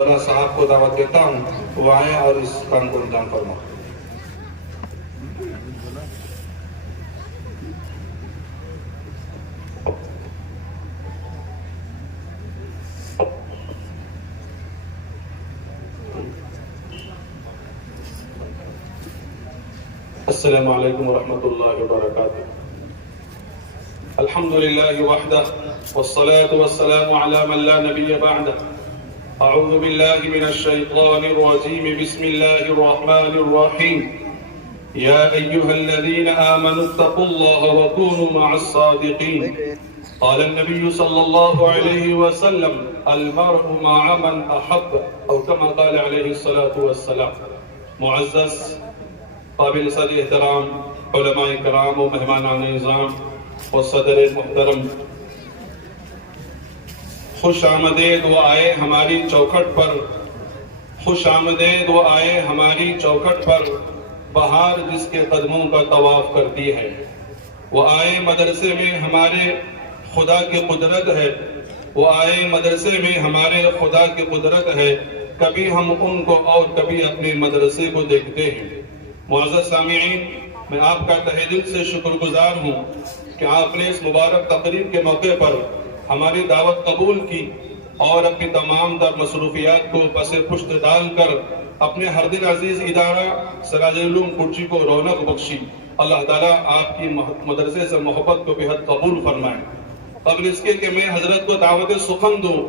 مولانا صاحب کو دعوت دیتا ہوں وہ آئیں اور اس کام کو انجام فرمائیں۔ السلام علیکم ورحمۃ اللہ وبرکاتہ۔ الحمد للہ وحدہ والصلاة والسلام علی من لا نبی بعدہ۔ اعوذ باللہ من الشیطان الرجیم، بسم اللہ الرحمن الرحیم۔ یا ایہا الذین آمنوا اتقوا اللہ وکونوا مع الصادقین۔ قال النبی صلی اللہ علیہ وسلم المرء مع من احب، او کما قال علیہ الصلاة والسلام۔ معزز قابل صدر احترام علماء کرام و مہمانان نظام و صدر محترم، خوش آمدید وہ آئے ہماری چوکھٹ پر، خوش آمدید وہ آئے ہماری چوکھٹ پر، بہار جس کے قدموں کا طواف کرتی ہے۔ وہ آئے مدرسے میں ہمارے خدا کی قدرت ہے، وہ آئے مدرسے میں ہمارے خدا کی قدرت ہے، کبھی ہم ان کو اور کبھی اپنے مدرسے کو دیکھتے ہیں۔ معزز سامعین، میں آپ کا تہہ دل سے شکر گزار ہوں کہ آپ نے اس مبارک تقریب کے موقع پر ہماری دعوت قبول کی اور اپنی تمام در مصروفیات کو پس پشت ڈال کر اپنے ہر دل عزیز ادارہ سراج العلوم کوچی کو رونق بخشی۔ اللہ تعالیٰ آپ کی مدرسے سے محبت کو بہت قبول فرمائے۔ قبل اس کے کہ میں حضرت کو دعوت سخن دوں،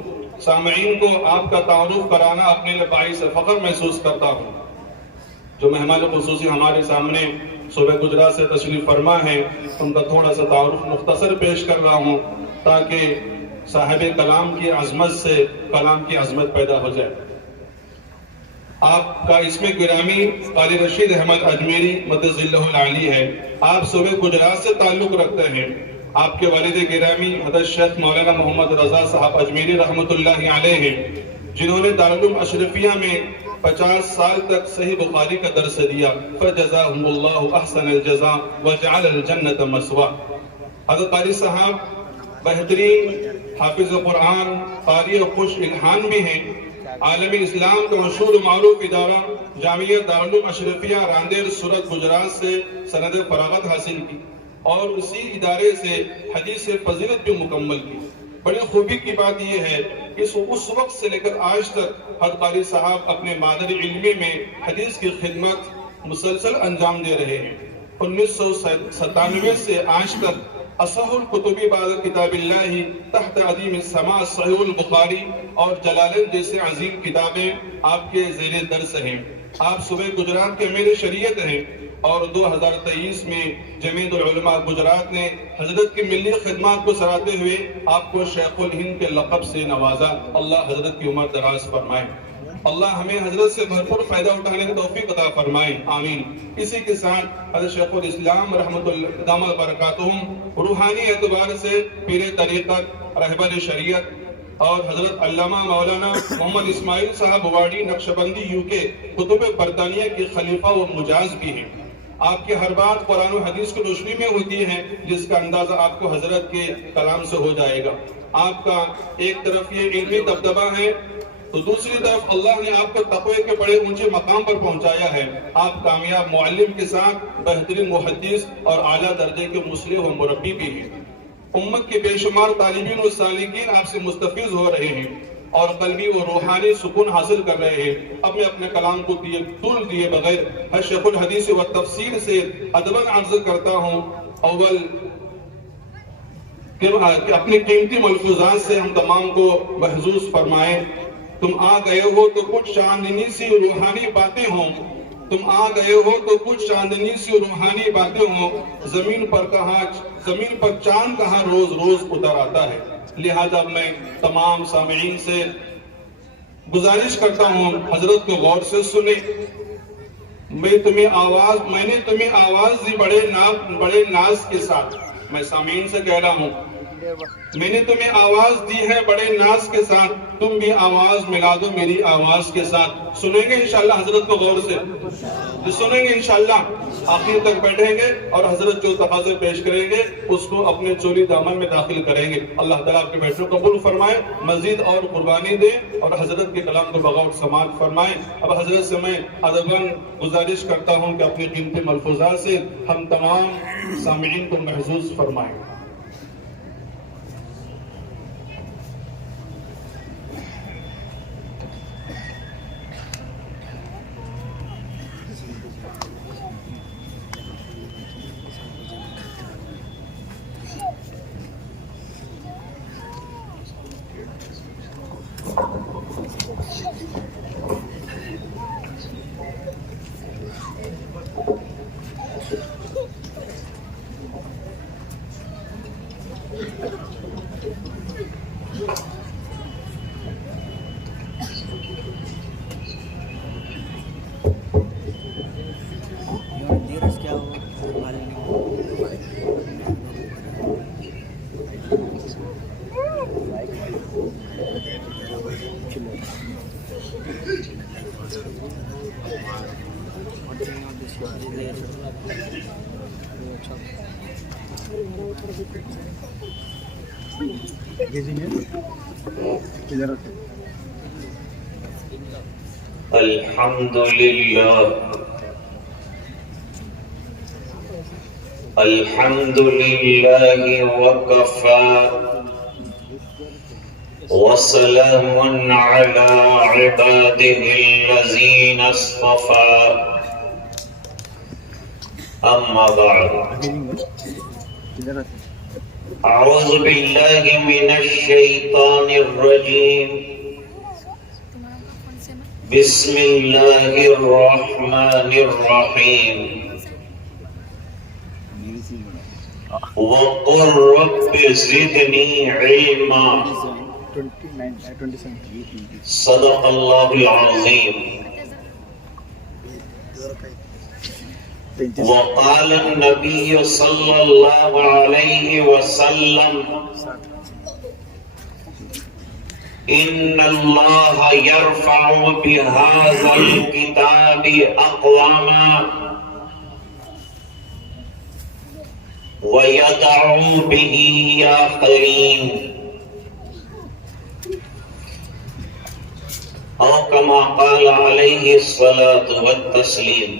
سامعین کو آپ کا تعارف کرانا اپنے لیے باعث فخر محسوس کرتا ہوں۔ جو مہمان خصوصی ہمارے سامنے صوبہ گجرات سے تشریف فرما ہے، ان کا تھوڑا سا تعارف مختصر پیش کر رہا ہوں تاکہ صاحب کلام کی عظمت سے کلام کی عظمت پیدا ہو جائے۔ آپ کا اسم گرامی قاری رشید احمد اجمیری مدد ذلہ العالی ہے۔ آپ صوبہ گجرات سے تعلق رکھتے ہیں۔ آپ کے والد گرامی حضرت شیخ مولانا محمد رضا صاحب اجمیری رحمۃ اللہ علیہ ہیں، جنہوں نے دارالعلوم اشرفیہ میں 50 سال تک صحیح بخاری کا درس دیا۔ فجزاہم اللہ احسن الجزاء وجعل الجنۃ مثوا۔ حضرت قاری صاحب بہترین حافظ قرآن، قاری خوش الحان بھی ہیں۔ عالم اسلام کا مشہور و معروف ادارہ جامعہ دارالعلوم اشرفیہ راندیر سورت گجرات سے سند فراغت حاصل کی اور اسی ادارے سے حدیث فضیلت بھی مکمل کی۔ بڑی خوبی کی بات یہ ہے کہ اس وقت سے لے کر آج تک حضرت قاری صاحب اپنے مادر علمی میں حدیث کی خدمت مسلسل انجام دے رہے ہیں۔ 1997 سے آج تک اصح الکتب بعد کتاب اللہ تحت عظیم السماء صحیح البخاری اور جلالین جیسے عظیم کتابیں آپ کے زیر درس ہیں۔ آپ صوبہ گجرات کے امیر شریعت ہیں اور 2023 میں جمعیت العلماء گجرات نے حضرت کی ملی خدمات کو سراہتے ہوئے آپ کو شیخ الہند کے لقب سے نوازا۔ اللہ حضرت کی عمر دراز فرمائے، اللہ ہمیں حضرت سے بھرپور فائدہ اٹھانے کی توفیق عطا فرمائے، آمین۔ اسی کے ساتھ حضرت شیخ الاسلام رحمۃ اللہ دام برکاتہم روحانی اعتبار سے پیر طریقت، رہبر شریعت اور حضرت علامہ مولانا محمد اسماعیل صاحب واڑی نقشبندی UK قطب برطانیہ کے خلیفہ و مجاز بھی ہیں۔ آپ کی ہر بات قرآن و حدیث کی روشنی میں ہوتی ہے، جس کا اندازہ آپ کو حضرت کے کلام سے ہو جائے گا۔ آپ کا ایک طرف یہ علمی دبدبہ ہے تو دوسری طرف اللہ نے آپ کو تقوی کے بڑے اونچے مقام پر پہنچایا ہے۔ آپ کامیاب معلم کے ساتھ بہترین محدث اور اعلیٰ درجے کے مصلح و مربی بھی ہیں۔ امت کے بے شمار طالبین و سالکین آپ سے مستفیض ہو رہے ہیں اور قلبی و روحانی سکون حاصل کر رہے ہیں۔ اب میں اپنے کلام کو طول دیے بغیر شیخ الحدیث و تفسیر سے ادباً عرض کرتا ہوں، اول کہ اپنی قیمتی ملفوظات سے ہم تمام کو محظوظ فرمائیں۔ تم آ گئے ہو تو کچھ چاندنی سی روحانی باتیں ہوں، تم آ گئے ہو تو کچھ چاندنی سی روحانی باتیں ہوں، زمین پر چاند کہاں روز روز اتر آتا ہے۔ لہذا میں تمام سامعین سے گزارش کرتا ہوں حضرت کو غور سے سنیں۔ میں نے تمہیں آواز دی بڑے ناز کے ساتھ، میں سامعین سے کہہ رہا ہوں میں نے تمہیں آواز دی ہے بڑے ناز کے ساتھ، تم بھی آواز ملا دو میری آواز کے ساتھ۔ سنیں گے انشاءاللہ حضرت کو غور سے، سنیں گے انشاءاللہ، آخر تک بیٹھیں گے اور حضرت جو تقاضے پیش کریں گے اس کو اپنے چولی دامن میں داخل کریں گے۔ اللہ تعالیٰ آپ کے بیٹھنے کو قبول فرمائے، مزید اور قربانی دے اور حضرت کے کلام کو بغور سماعت فرمائے۔ اب حضرت سے میں ادباً گزارش کرتا ہوں کہ اپنی قیمتی ملفوظات سے ہم تمام سامعین کو محظوظ فرمائیں۔ الحمد لله وكفى وسلام على عباده الذين اصطفى أما بعد أعوذ بالله من الشيطان الرجيم بسم الله الرحمن الرحيم وقل رب زدني علما صدق الله العظيم وقال النبي صلى الله عليه وسلم إن الله يرفع بهذا الكتاب أقواما وَيَدَعُ بِهِ آخَرِينَ أو كما قال عليه الصلاة والتسليم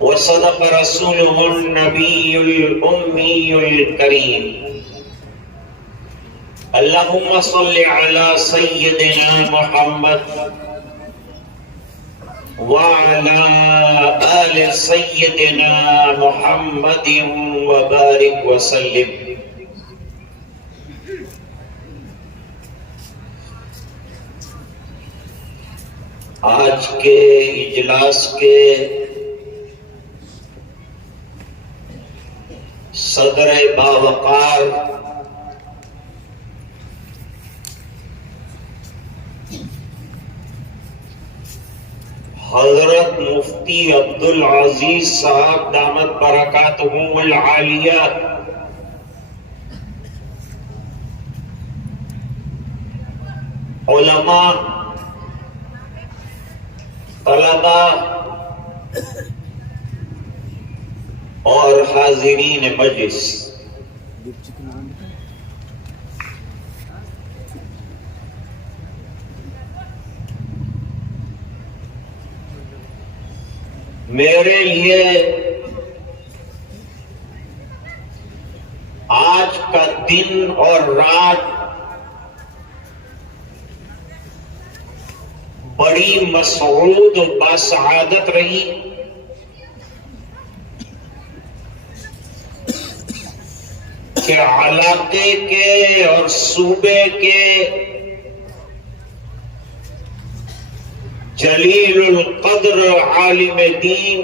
وصدق رسوله النبي الأمي الكريم اللهم صل على سيدنا محمد وعلى آل سيدنا محمد وبارك وسلم۔ آج کے اجلاس کے صدر باوقار حضرت مفتی عبدالعزیز صاحب دامت برکاتہم العالیہ، علماء، طلباء اور حاضرین مجلس، میرے لیے آج کا دن اور رات بڑی مسعود و باسعادت رہی۔ کہ علاقے کے اور صوبے کے جلیل القدر عالم دین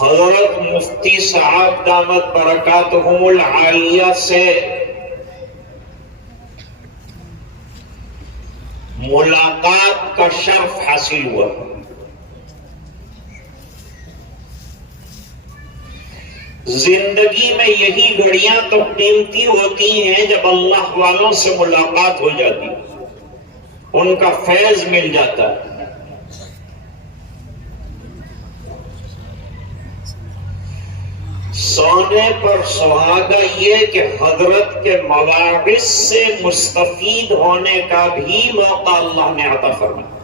حضرت مفتی صاحب دامت برکاتہم العالیہ سے ملاقات کا شرف حاصل ہوا۔ زندگی میں یہی گھڑیاں تو قیمتی ہوتی ہیں جب اللہ والوں سے ملاقات ہو جاتی، ان کا فیض مل جاتا ہے۔ سونے پر سہاگا یہ کہ حضرت کے مواعظ سے مستفید ہونے کا بھی موقع اللہ نے عطا فرمایا۔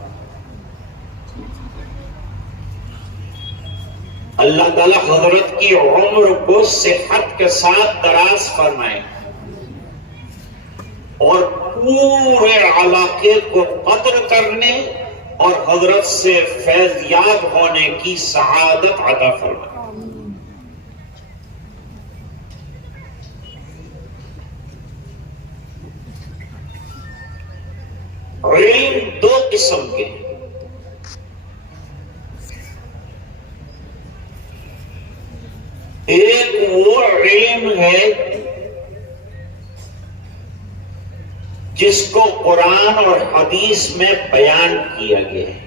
اللہ تعالی حضرت کی عمر کو صحت کے ساتھ دراز فرمائے اور پورے علاقے کو قدر کرنے اور حضرت سے فیض یاب ہونے کی سعادت عطا فرمائے۔ علم دو قسم کے، ایک وہ علم ہے جس کو قرآن اور حدیث میں بیان کیا گیا ہے،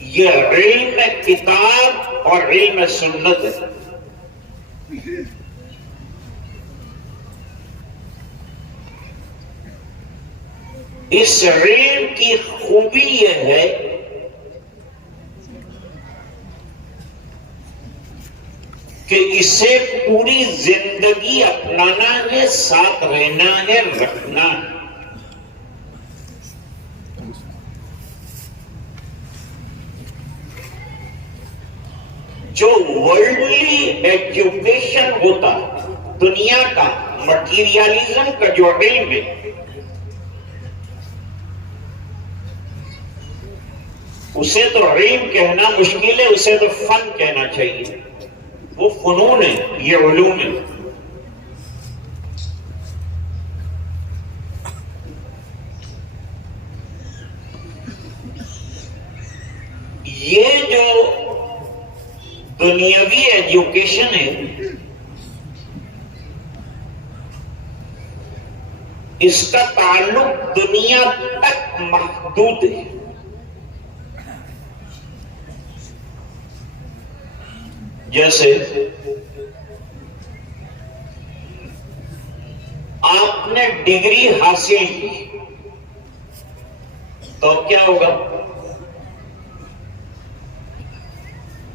یہ علم کتاب اور علم سنت ہے۔ اس علم کی خوبی یہ ہے کہ اسے پوری زندگی اپنانا ہے، ساتھ رہنا ہے، رکھنا ہے۔ جو ورلڈلی ایجوکیشن ہوتا دنیا کا، مٹیریالزم کا جو علم ہے، اسے تو علم کہنا مشکل ہے، اسے تو فن کہنا چاہیے۔ وہ فنون ہے، یہ علوم ہے۔ یہ جو دنیاوی ایجوکیشن ہے، اس کا تعلق دنیا تک محدود ہے۔ جیسے آپ نے ڈگری حاصل کی تو کیا ہوگا؟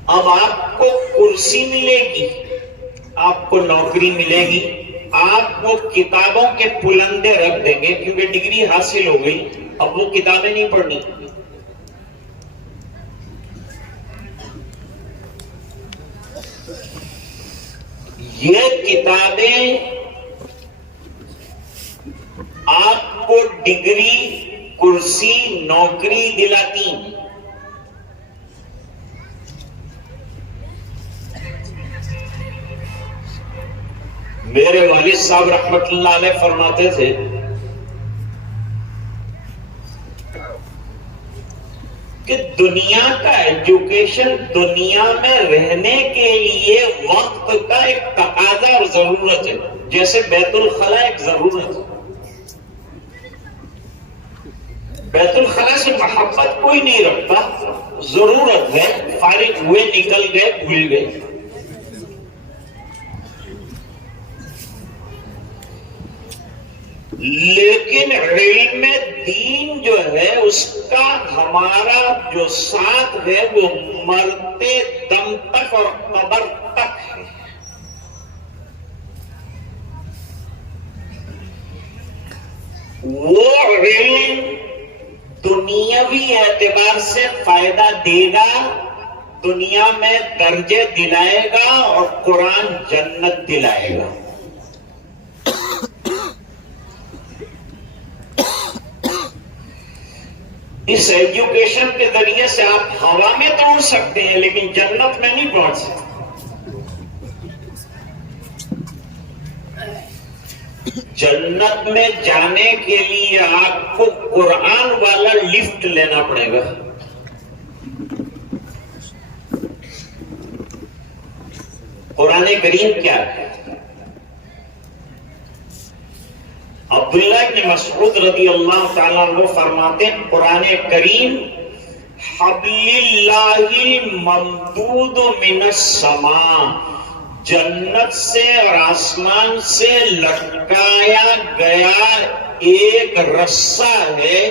اب آپ کو کرسی ملے گی، آپ کو نوکری ملے گی، آپ وہ کتابوں کے پلندے رکھ دیں گے کیونکہ ڈگری حاصل ہو گئی، اب وہ کتابیں نہیں پڑھنی۔ یہ کتابیں آپ کو ڈگری، کرسی، نوکری دلاتی ہیں۔ میرے والد صاحب رحمت اللہ علیہ فرماتے تھے کہ دنیا کا ایجوکیشن دنیا میں رہنے کے لیے وقت کا ایک تقاضا اور ضرورت ہے، جیسے بیت الخلا ایک ضرورت ہے۔ بیت الخلا سے محبت کوئی نہیں رکھتا، ضرورت ہے، فارغ ہوئے نکل گئے بھول گئے۔ لیکن علم دین جو ہے اس کا ہمارا جو ساتھ ہے وہ مرتے دم تک اور قبر تک ہے۔ وہ علم دنیاوی اعتبار سے فائدہ دے گا، دنیا میں درجے دلائے گا اور قرآن جنت دلائے گا۔ اس ایجوکیشن کے ذریعے سے آپ ہوا میں تو اڑ سکتے ہیں لیکن جنت میں نہیں پہنچ سکتے۔ جنت میں جانے کے لیے آپ کو قرآن والا لفٹ لینا پڑے گا۔ قرآن کریم کیا ہے؟ عبداللہ بن مسعود رضی اللہ تعالیٰ عنہ فرماتے ہیں قرآن کریم حبل اللہ ممدود من السماء، جنت سے اور آسمان سے لٹکایا گیا ایک رسہ ہے،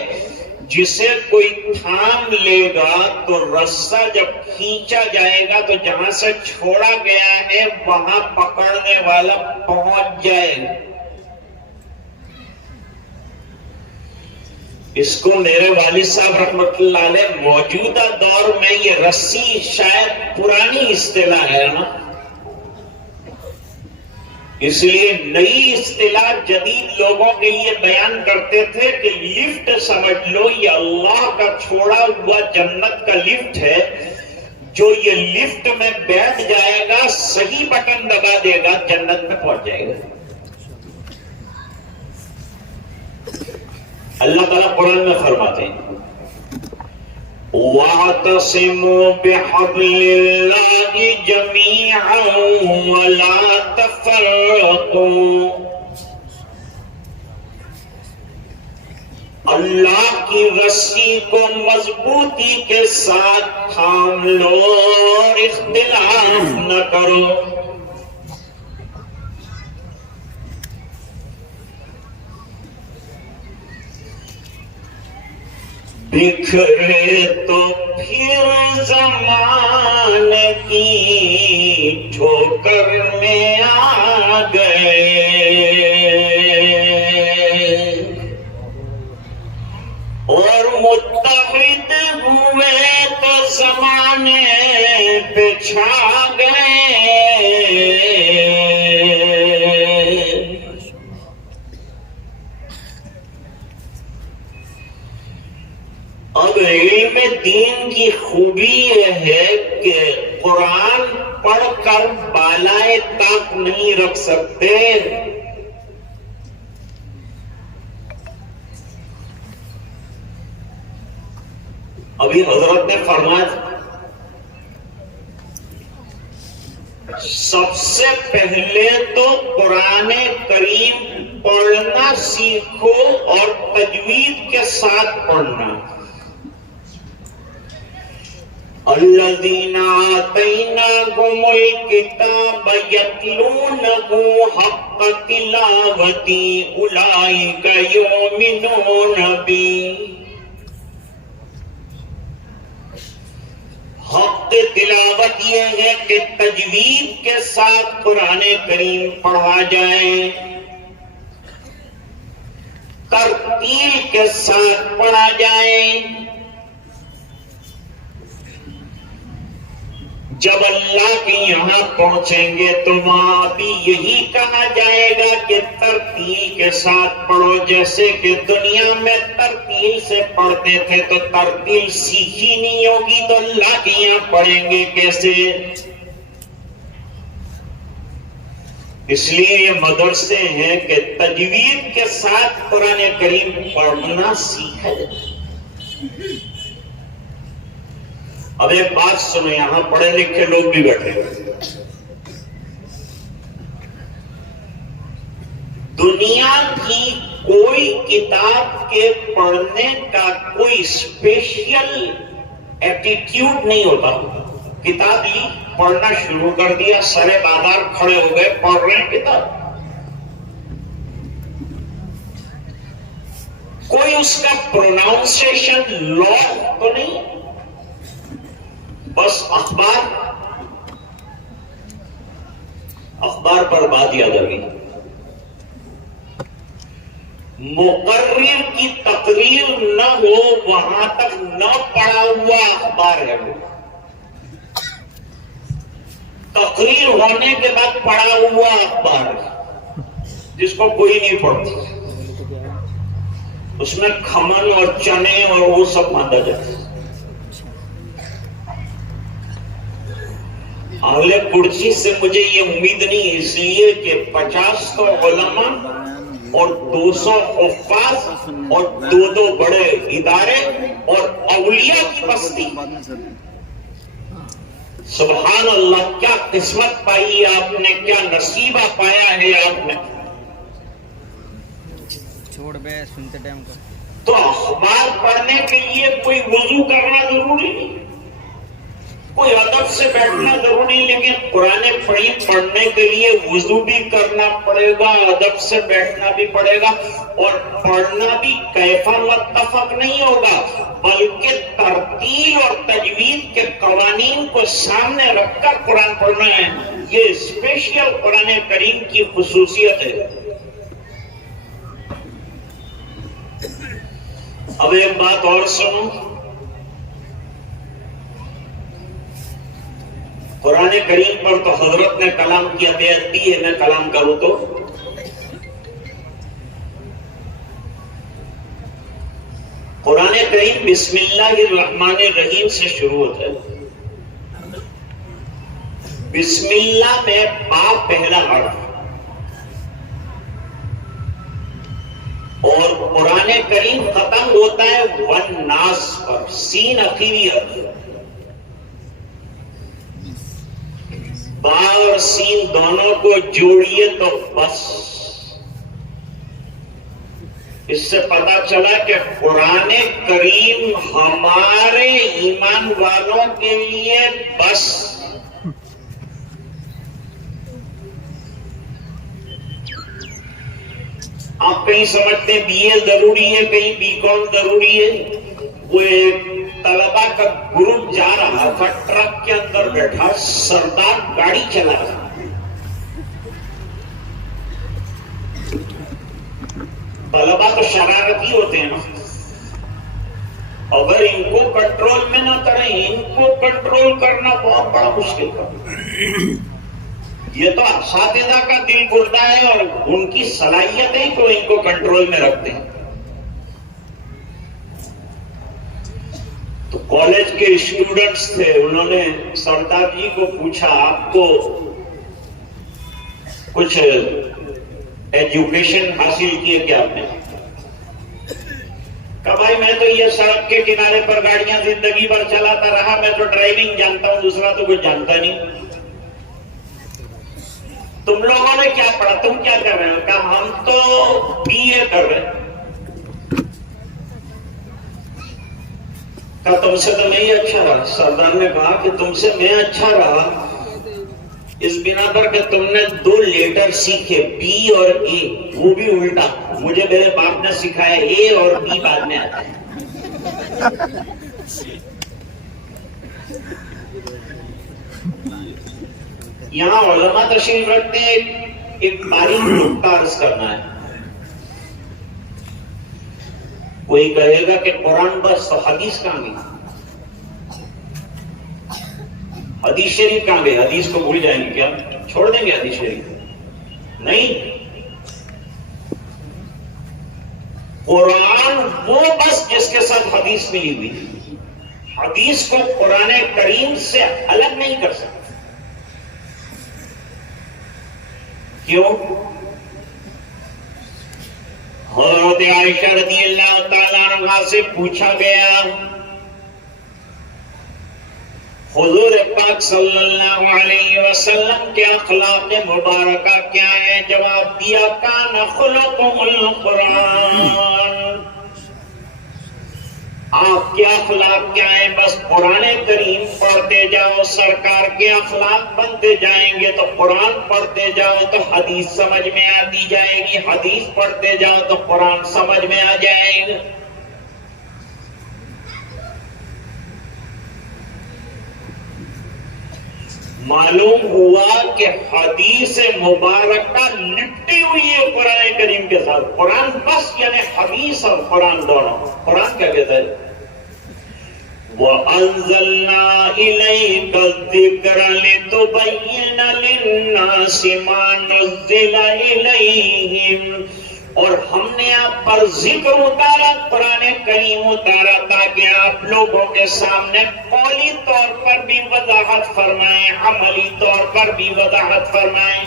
جسے کوئی تھام لے گا تو رسہ جب کھینچا جائے گا تو جہاں سے چھوڑا گیا ہے وہاں پکڑنے والا پہنچ جائے گا۔ اس کو میرے والد صاحب رحمت اللہ علیہ موجودہ دور میں یہ رسی شاید پرانی اصطلاح ہے نا، اس لیے نئی اصطلاح جدید لوگوں کے لیے بیان کرتے تھے کہ لفٹ سمجھ لو، یہ اللہ کا چھوڑا ہوا جنت کا لفٹ ہے، جو یہ لفٹ میں بیٹھ جائے گا، صحیح بٹن دبا دے گا، جنت میں پہنچ جائے گا۔ اللہ تعالیٰ قرآن میں فرماتے ہیں وَاعْتَصِمُوا بِحَبْلِ اللَّهِ جَمِيعًا وَلَا تَفَرَّقُوا، اللہ کی رسی کو مضبوطی کے ساتھ تھام لو اور اختلاف نہ کرو۔ بکھرے تو پھر زمانے کی ٹھوکر میں آ گئے، اور متحد ہوئے تو زمانے پہ چھا گئے۔ اب علم دین کی خوبی یہ ہے کہ قرآن پڑھ کر بالائے طاق نہیں رکھ سکتے، ابھی حضرت نے فرمایا سب سے پہلے تو قرآن کریم پڑھنا سیکھو اور تجوید کے ساتھ پڑھنا۔ الذین آتیناہم الکتاب یتلونہ حق تلاوتہ اولئک یؤمنون بہ، حق تلاوت یہ ہے کہ تجوید کے ساتھ قرآن کریم پڑھا جائے، ترتیل کے ساتھ پڑھا جائے۔ جب اللہ کے یہاں پہنچیں گے تو وہاں بھی یہی کہا جائے گا کہ ترتیل کے ساتھ پڑھو، جیسے کہ دنیا میں ترتیل سے پڑھتے تھے تو ترتیل سیکھی نہیں ہوگی تو اللہ کے یہاں پڑھیں گے کیسے؟ اس لیے یہ مدرسے ہیں کہ تجوید کے ساتھ قرآن کریم پڑھنا سیکھا جائے۔ اب ایک بات سنو، یہاں پڑھے لکھے لوگ بھی بیٹھے ہیں، دنیا کی کوئی کتاب کے پڑھنے کا کوئی اسپیشل ایٹیٹیوڈ نہیں ہوتا، کتاب لی پڑھنا شروع کر دیا، سرے بازار کھڑے ہو گئے، پڑھ رہے ہیں کتاب، کوئی اس کا پروناؤنسیشن لا تو نہیں، بس اخبار پر بات یاد آ گئی، مقرر کی تقریر نہ ہو وہاں تک نہ پڑھا ہوا اخبار ہے، وہ تقریر ہونے کے بعد پڑھا ہوا اخبار ہے جس کو کوئی نہیں پڑھتا، اس میں کھمن اور چنے اور وہ سب ماندا جاتا ہے۔ اہل کرسی سے مجھے یہ امید نہیں، اس لیے کہ 50 تو علماء اور 200 حفاظ اور 2 بڑے ادارے اور اولیاء کی بستی، سبحان اللہ، کیا قسمت پائی آپ نے، کیا نصیبہ پایا ہے آپ نے۔ چھوڑ بے سنتے ٹائم کو تو اخبار پڑھنے کے لیے کوئی وضو کرنا ضروری نہیں، کوئی ادب سے بیٹھنا ضروری نہیں، لیکن قرآن کریم پڑھنے کے لیے وضو بھی کرنا پڑے گا، ادب سے بیٹھنا بھی پڑے گا، اور پڑھنا بھی کیف متفق نہیں ہوگا، بلکہ ترتیل اور تجوید کے قوانین کو سامنے رکھ کر قرآن پڑھنا ہے۔ یہ اسپیشل قرآن کریم کی خصوصیت ہے۔ اب ایک بات اور سنو، قرآن کریم پر تو حضرت نے کلام کی ہدایت دی ہے، میں کلام کروں تو قرآن کریم بسم اللہ الرحمن الرحیم سے شروع ہوتا ہے۔ بسم اللہ میں با پہلا حرف، اور قرآن کریم ختم ہوتا ہے والناس پر، سین اخیری حرف، با اور سین دونوں کو جوڑیے تو بس۔ اس سے پتا چلا کہ قرآن کریم ہمارے ایمان والوں کے لیے بس۔ آپ کہیں سمجھتے ہیں بی اے ضروری ہے، کہیں بی کام ضروری ہے۔ وہ ایک طلبہ کا گروپ جا رہا تھا، ٹرک کے اندر بیٹھا، سردار گاڑی چلا رہا، طلبہ تو شرارتی ہوتے ہیں نا، اگر ان کو کنٹرول میں نہ کریں، ان کو کنٹرول کرنا بہت بڑا مشکل ہے۔ یہ تو اساتذہ کا دل گردہ ہے اور ان کی صلاحیتیں تو ان کو کنٹرول میں رکھتے ہیں۔ تو کالج کے اسٹوڈنٹس تھے، انہوں نے سردار جی کو پوچھا آپ کو کچھ ایجوکیشن حاصل کی ہے کیا آپ نے؟ کہا بھائی میں تو یہ سڑک کے کنارے پر گاڑیاں زندگی بھر چلاتا رہا، میں تو ڈرائیونگ جانتا ہوں، دوسرا تو کچھ جانتا نہیں۔ تم لوگوں نے کیا پڑھا، تم کیا کر رہے ہو؟ کہا ہم تو بی اے کر رہے ہیں۔ کہا تم سے تو میں ہی اچھا رہا۔ سردار نے کہا کہ تم سے میں اچھا رہا اس بنا پر کہ تم نے 2 لیٹر سیکھے، بی اور اے، وہ بھی الٹا۔ مجھے میرے باپ نے سکھایا اے اور بی بعد میں آتا ہے۔ یہاں علماء تشریف رکھتے ہیں، ایک باریک نکتہ عرض کرنا ہے۔ کوئی کہے گا کہ قرآن بس، تو حدیث کہاں گئی؟ حدیث شریف کہاں گئے؟ حدیث کو بھول جائیں گے کیا؟ چھوڑ دیں گے حدیث شریف؟ نہیں، قرآن وہ بس جس کے ساتھ حدیث ملی ہوئی، حدیث کو قرآن کریم سے الگ نہیں کر سکتے۔ کیوں؟ حضرت عائشہ رضی اللہ تعالیٰ عنہا سے پوچھا گیا حضور پاک صلی اللہ علیہ وسلم کے اخلاق مبارکہ کیا ہے؟ جواب دیا کان خلقہ القرآن۔ آپ کے اخلاق کیا ہیں؟ بس قرآن کریم پڑھتے جاؤ، سرکار کے اخلاق بنتے جائیں گے تو قرآن پڑھتے جاؤ تو حدیث سمجھ میں آتی جائے گی، حدیث پڑھتے جاؤ تو قرآن سمجھ میں آ جائے گا۔ معلوم ہوا کہ حدیث مبارکہ لپٹی ہوئی ہے قرآن کریم کے ساتھ۔ قرآن بس یعنی حدیث اور قرآن دونوں۔ قرآن کیا کہتا ہے؟ وَأَنزَلْنَا إِلَيْكَ الذِّكْرَ لِتُبَيِّنَ لِلنَّاسِ مَا نُزِّلَ إِلَيْهِمْ، اور ہم نے آپ پر ذکر اتارا، قرآن کریم اتارا تاکہ آپ لوگوں کے سامنے قولی طور پر بھی وضاحت فرمائیں، عملی طور پر بھی وضاحت فرمائیں۔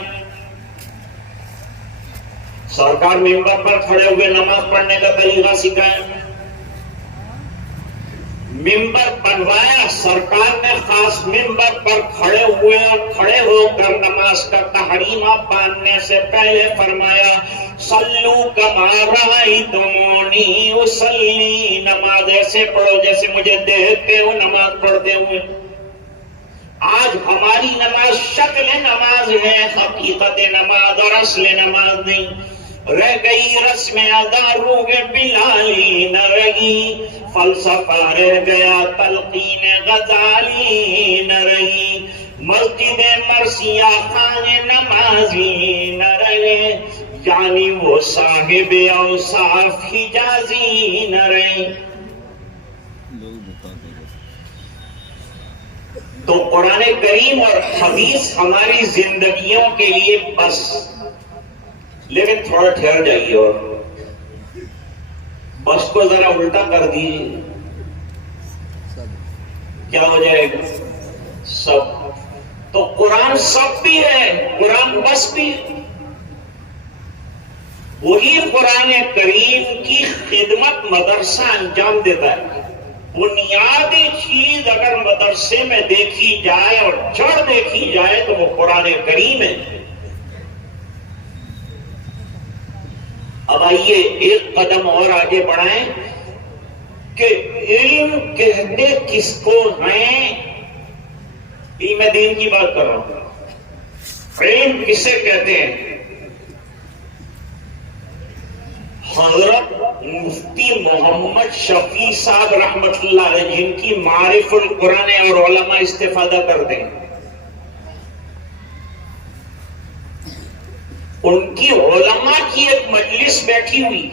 سرکار ممبر پر کھڑے ہوئے نماز پڑھنے کا طریقہ سکھائیں، ممبر بنوایا سرکار نے، خاص ممبر پر کھڑے ہوئے اور کھڑے ہو کر نماز کا تحریمہ باندھنے سے پہلے فرمایا صلو کما رأیتمونی اصلی، نماز ایسے پڑھو جیسے مجھے دیکھتے ہو نماز پڑھتے ہوئے۔ آج ہماری نماز شکل نماز ہے، حقیقت نماز اور اصل نماز نہیں رہ گئی، رسم ادا روگ بلالی نہ رہی، فلسفہ رہ گیا تلقین غزالی نہ رہی، مسجد مرثیہ خان نمازی نہ رہے، یعنی وہ صاحب اوصاف حجازی نہ رہے۔ تو قرآن کریم اور حدیث ہماری زندگیوں کے لیے بس، لیکن تھوڑا ٹھہر جائیے اور بس کو ذرا الٹا کر دیجیے، کیا ہو جائے گا؟ سب۔ تو قرآن سب بھی ہے، قرآن بس بھی ہے۔ وہی قرآن کریم کی خدمت مدرسہ انجام دیتا ہے۔ بنیادی چیز اگر مدرسے میں دیکھی جائے اور جڑ دیکھی جائے تو وہ قرآن کریم ہے۔ اب آئیے ایک قدم اور آگے بڑھائیں کہ علم کہتے کس کو ہیں؟ علم دین کی بات کر رہا ہوں۔ علم کسے کہتے ہیں؟ حضرت مفتی محمد شفیع صاحب رحمت اللہ علیہ، جن کی معارف القرآن اور علماء استفادہ کرتے ہیں، ان کی علماء کی ایک مجلس بیٹھی ہوئی،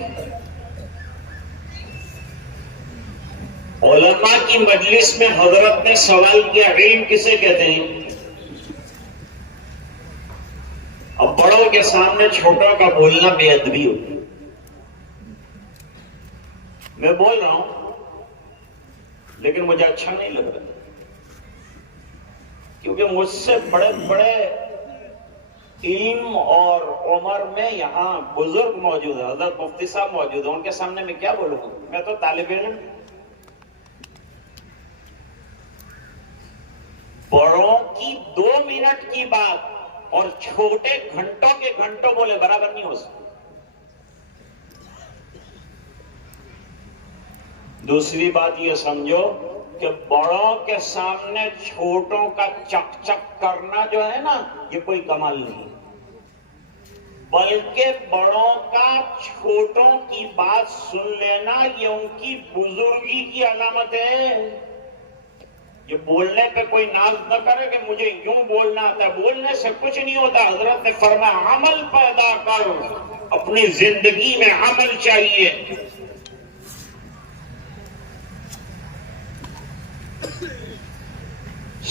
علماء کی مجلس میں حضرت نے سوال کیا علم کسے کہتے ہیں؟ اب بڑوں کے سامنے چھوٹوں کا بولنا بے ادبی ہو۔ میں بول رہا ہوں لیکن مجھے اچھا نہیں لگ رہا، کیونکہ مجھ سے بڑے بڑے علم اور عمر میں یہاں بزرگ موجود ہیں، حضرت مفتی صاحب موجود ہیں، ان کے سامنے میں کیا بولوں گا؟ میں تو طالب علم۔ بڑوں کی 2 منٹ کی بات اور چھوٹے گھنٹوں کے گھنٹوں بولے برابر نہیں ہو سکتا۔ دوسری بات یہ سمجھو کہ بڑوں کے سامنے چھوٹوں کا چک چک کرنا جو ہے نا، یہ کوئی کمال نہیں، بلکہ بڑوں کا چھوٹوں کی بات سن لینا یہ ان کی بزرگی کی علامت ہے۔ یہ بولنے پہ کوئی ناز نہ کرے کہ مجھے یوں بولنا آتا ہے، بولنے سے کچھ نہیں ہوتا۔ حضرت نے فرمایا عمل پیدا کر، اپنی زندگی میں عمل چاہیے۔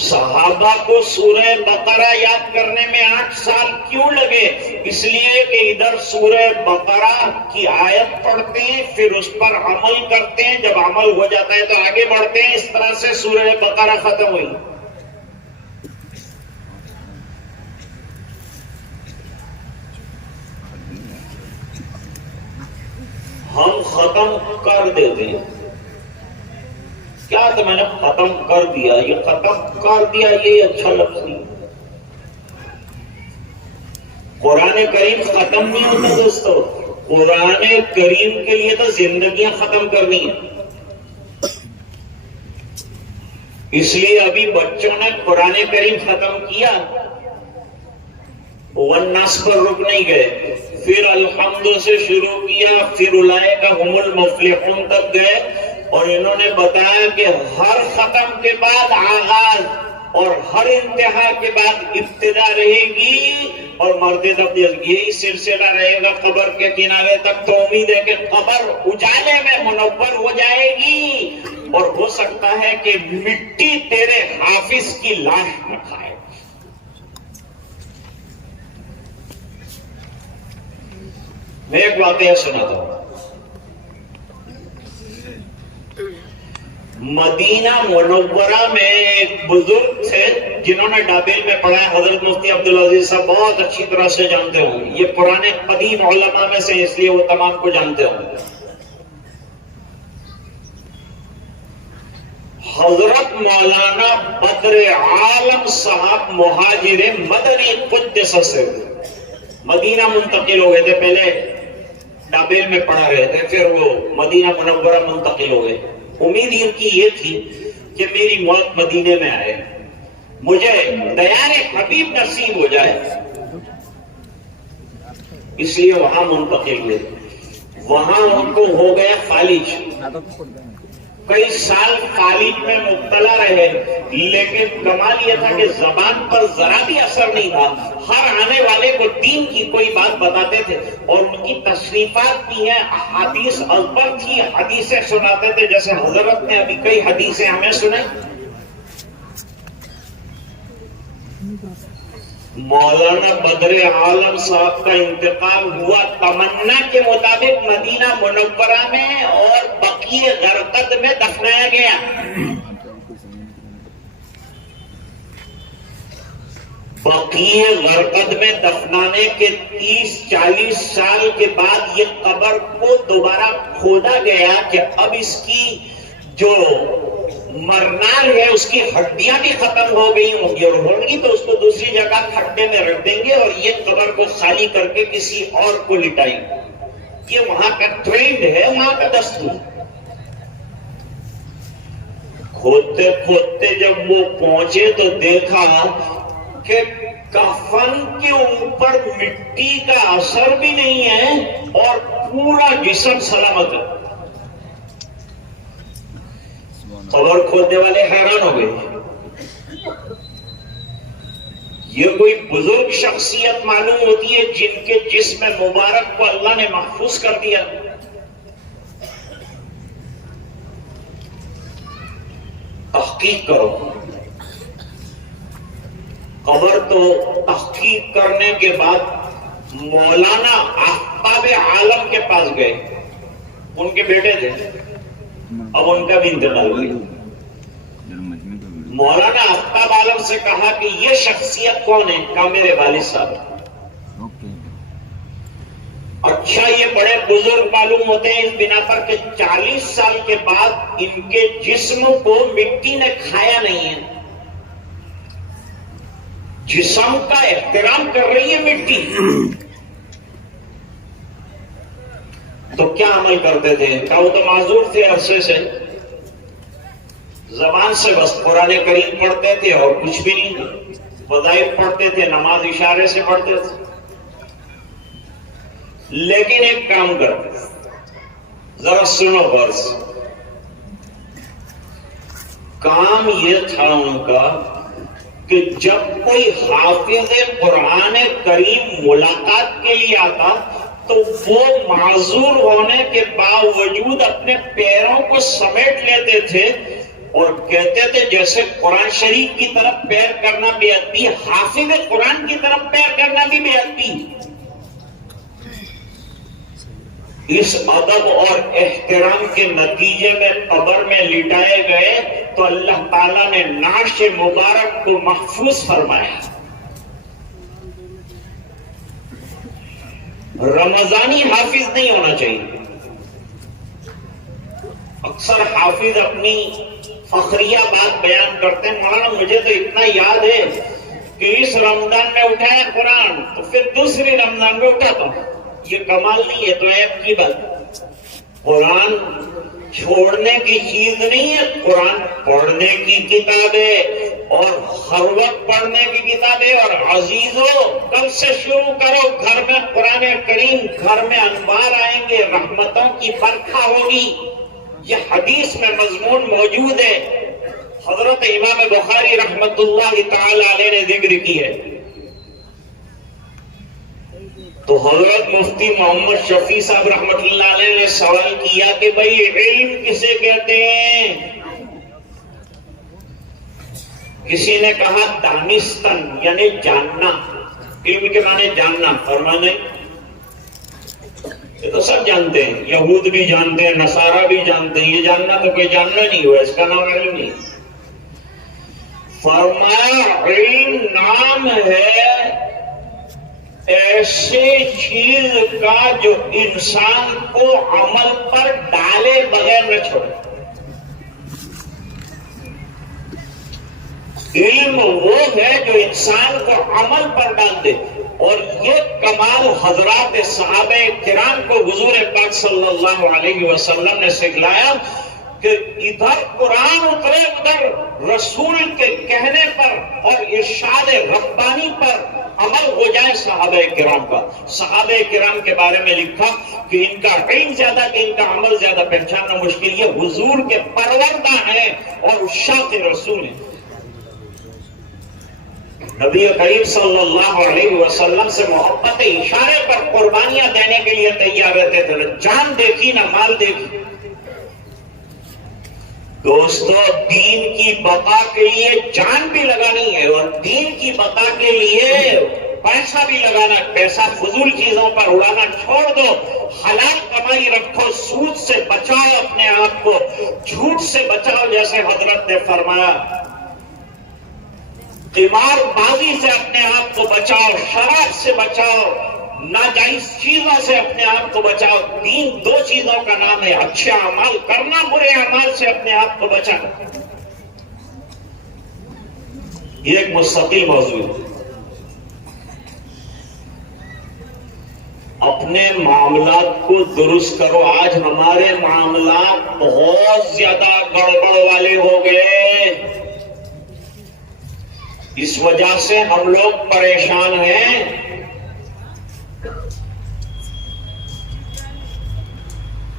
صحابہ کو سورہ بقرہ یاد کرنے میں 8 سال کیوں لگے؟ اس لیے کہ ادھر سورہ بقرہ کی آیت پڑھتے ہیں، پھر اس پر عمل کرتے ہیں، جب عمل ہو جاتا ہے تو آگے بڑھتے ہیں۔ اس طرح سے سورہ بقرہ ختم ہوئی۔ ہم ختم کر دیتے ہیں، کیا تو میں نے ختم کر دیا، یہ ختم کر دیا یہ اچھا لفظ نہیں۔ قرآن کریم ختم نہیں ہوتا دوستو، قرآن کریم کے لیے تو زندگیاں ختم کرنی ہیں۔ اس لیے ابھی بچوں نے قرآن کریم ختم کیا، والناس پر رک نہیں گئے، پھر الحمد سے شروع کیا، پھر اولئک هم المفلحون تک گئے، اور انہوں نے بتایا کہ ہر ختم کے بعد آغاز اور ہر انتہا کے بعد ابتدا رہے گی، اور مرد تبدیل یہی سلسلہ رہے گا قبر کے کنارے تک۔ تو امید ہے کہ قبر اجالے میں منور ہو جائے گی، اور ہو سکتا ہے کہ مٹی تیرے حافظ کی لاش نہ کھائے۔ میں ایک واقعہ سناتا ہوں۔ مدینہ منورہ میں ایک بزرگ تھے جنہوں نے ڈابیل میں پڑھا ہے، حضرت مفتی عبدالعزیز صاحب بہت اچھی طرح سے جانتے ہوں، یہ پرانے قدیم علماء میں سے اس لیے وہ تمام کو جانتے ہوں۔ حضرت مولانا بدر عالم صاحب مہاجر مدنی قدس سے مدینہ منتقل ہو گئے تھے. پہلے ڈابیل میں پڑھا رہے تھے, پھر وہ مدینہ منورہ منتقل ہو گئے. امید ان کی یہ تھی کہ میری موت مدینے میں آئے, مجھے دیار حبیب نصیب ہو جائے, اس لیے وہاں منتقل ہوئے. وہاں ان کو ہو گیا فالج, کئی سال فالج میں مبتلا رہے, لیکن کمال یہ تھا کہ زبان پر ذرا بھی اثر نہیں تھا. ہر آنے والے کو دین کی کوئی بات بتاتے تھے, اور ان کی تشریفات بھی ہیں, حدیث ازبر تھی, حدیثیں سناتے تھے. جیسے حضرت نے ابھی کئی حدیثیں ہمیں سنائی. مولانا بدر عالم صاحب کا انتقال ہوا تمنا کے مطابق مدینہ منورہ میں, اور بقیع غرقد میں دفنایا گیا. بقیع غرقد میں دفنانے کے 30-40 سال کے بعد یہ قبر کو دوبارہ کھودا گیا کہ اب اس کی جو مرنال ہے اس کی ہڈیاں بھی ختم ہو گئی ہوں گی, اور ہوگی تو اس کو دوسری جگہ کھڈے میں رکھ دیں گے, اور یہ قبر کو خالی کر کے کسی اور کو لٹائیں گے. یہ وہاں کا ٹرینڈ ہے, وہاں کا دستور. کھودتے کھودتے جب وہ پہنچے تو دیکھا کہ کفن کے اوپر مٹی کا اثر بھی نہیں ہے, اور پورا جسم سلامت ہے. قبر کھودنے والے حیران ہو گئے. یہ کوئی بزرگ شخصیت معلوم ہوتی ہے جن کے جسم مبارک کو اللہ نے محفوظ کر دیا. تحقیق کرو. قبر تو تحقیق کرنے کے بعد مولانا آفتاب عالم کے پاس گئے, ان کے بیٹے تھے, اب ان کا بھی انتقال ہو گیا. مولانا آفتاب عالم سے کہا کہ یہ شخصیت کون ہے؟ کہا میرے والد صاحب. اچھا, یہ بڑے بزرگ معلوم ہوتے ہیں اس بنا پر کہ 40 سال کے بعد ان کے جسم کو مٹی نے کھایا نہیں ہے. جسم کا احترام کر رہی ہے مٹی. تو کیا عمل کرتے تھے؟ کہا وہ تو معذور تھے عرصے سے, زبان سے بس قرآن کریم پڑھتے تھے اور کچھ بھی نہیں. وظائف پڑھتے تھے, نماز اشارے سے پڑھتے تھے. لیکن ایک کام کرتے, ذرا سنو بس. کام یہ تھا ان کا کہ جب کوئی حافظ قرآن کریم ملاقات کے لیے آتا تو وہ معذور ہونے کے باوجود اپنے پیروں کو سمیٹ لیتے تھے اور کہتے تھے جیسے قرآن شریف کی طرف پیر کرنا بے ادبی, حافظ قرآن کی طرف پیر کرنا بھی بے ادبی. اس ادب اور احترام کے نتیجے میں قبر میں لٹائے گئے تو اللہ تعالیٰ نے نعش مبارک کو محفوظ فرمایا. رمضانی حافظ نہیں ہونا چاہیے. اکثر حافظ اپنی فخریہ بات بیان کرتے ہیں, مولانا مجھے تو اتنا یاد ہے کہ اس رمضان میں اٹھایا قرآن تو پھر دوسری رمضان میں اٹھاتا ہوں. یہ کمال نہیں ہے, تو عیب کی بات. قرآن چھوڑنے کی چیز نہیں ہے, قرآن پڑھنے کی کتاب ہے, اور ہر وقت پڑھنے کی کتاب ہے. اور عزیزو, کل سے شروع کرو, گھر میں قرآن کریم, گھر میں انوار آئیں گے, رحمتوں کی برکھا ہوگی. یہ حدیث میں مضمون موجود ہے, حضرت امام بخاری رحمت اللہ تعالی علیہ نے ذکر کی ہے. تو حضرت مفتی محمد شفیع صاحب رحمت اللہ علیہ نے سوال کیا کہ بھئی علم کسے کہتے ہیں؟ کسی نے کہا دانستن یعنی جاننا. علم کے معنی جاننا. فرمانے یہ تو سب جانتے ہیں, یہود بھی جانتے ہیں, نصارہ بھی جانتے ہیں. یہ جاننا تو کوئی جاننا نہیں ہوا, اس کا نام علم نہیں. فرمایا علم نام ہے ایسے چیز کا جو انسان کو عمل پر ڈالے بغیر نہ چھوڑے. علم وہ ہے جو انسان کو عمل پر ڈال دے، اور یہ کمال حضرات صحابہ کرام کو حضور پاک صلی اللہ علیہ وسلم نے سکھلایا کہ ادھر قرآن اترے، ادھر رسول کے کہنے پر اور ارشاد ربانی پر عمل ہو جائے صحابہ کرام کا۔ صحابہ کرام کے بارے میں لکھا کہ ان کا علم زیادہ کہ ان کا عمل زیادہ پہچاننا مشکل، یہ حضور کے پروردہ ہیں اور عشاق رسول ہیں۔ نبی کریم صلی اللہ علیہ وسلم سے محبت اشارے پر قربانیاں دینے کے لیے تیار رہتے تھے، نہ جان دیکھی نہ مال دیکھی۔ دوستو، دین کی بقا کے لیے جان بھی لگانی ہے اور دین کی بقا کے لیے پیسہ بھی لگانا۔ پیسہ فضول چیزوں پر اڑانا چھوڑ دو، حلال کمائی رکھو، سود سے بچاؤ اپنے آپ کو، جھوٹ سے بچاؤ جیسے حضرت نے فرمایا، قمار بازی سے اپنے آپ کو بچاؤ، شراب سے بچاؤ، ناجائز چیزوں سے اپنے آپ کو بچاؤ۔ دین دو چیزوں کا نام ہے، اچھے اعمال کرنا، برے اعمال سے اپنے آپ کو بچانا۔ یہ ایک مستقل موضوع ہے۔ اپنے معاملات کو درست کرو۔ آج ہمارے معاملات بہت زیادہ گڑبڑ والے ہو گئے، اس وجہ سے ہم لوگ پریشان ہیں۔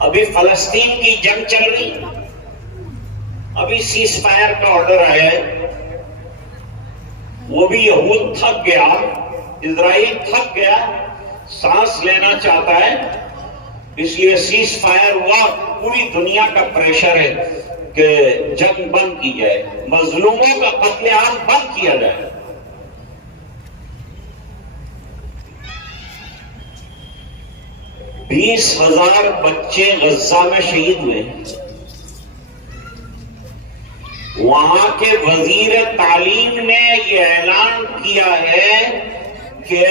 ابھی فلسطین کی جنگ چل رہی، ابھی سیز فائر کا آرڈر آیا ہے، وہ بھی یہود تھک گیا، اسرائیل تھک گیا، سانس لینا چاہتا ہے، اس لیے سیز فائر ہوا۔ پوری دنیا کا پریشر ہے کہ جنگ بند کی جائے، مظلوموں کا قتل عام بند کیا جائے۔ 20,000 بچے غزہ میں شہید ہوئے۔ وہاں کے وزیر تعلیم نے یہ اعلان کیا ہے کہ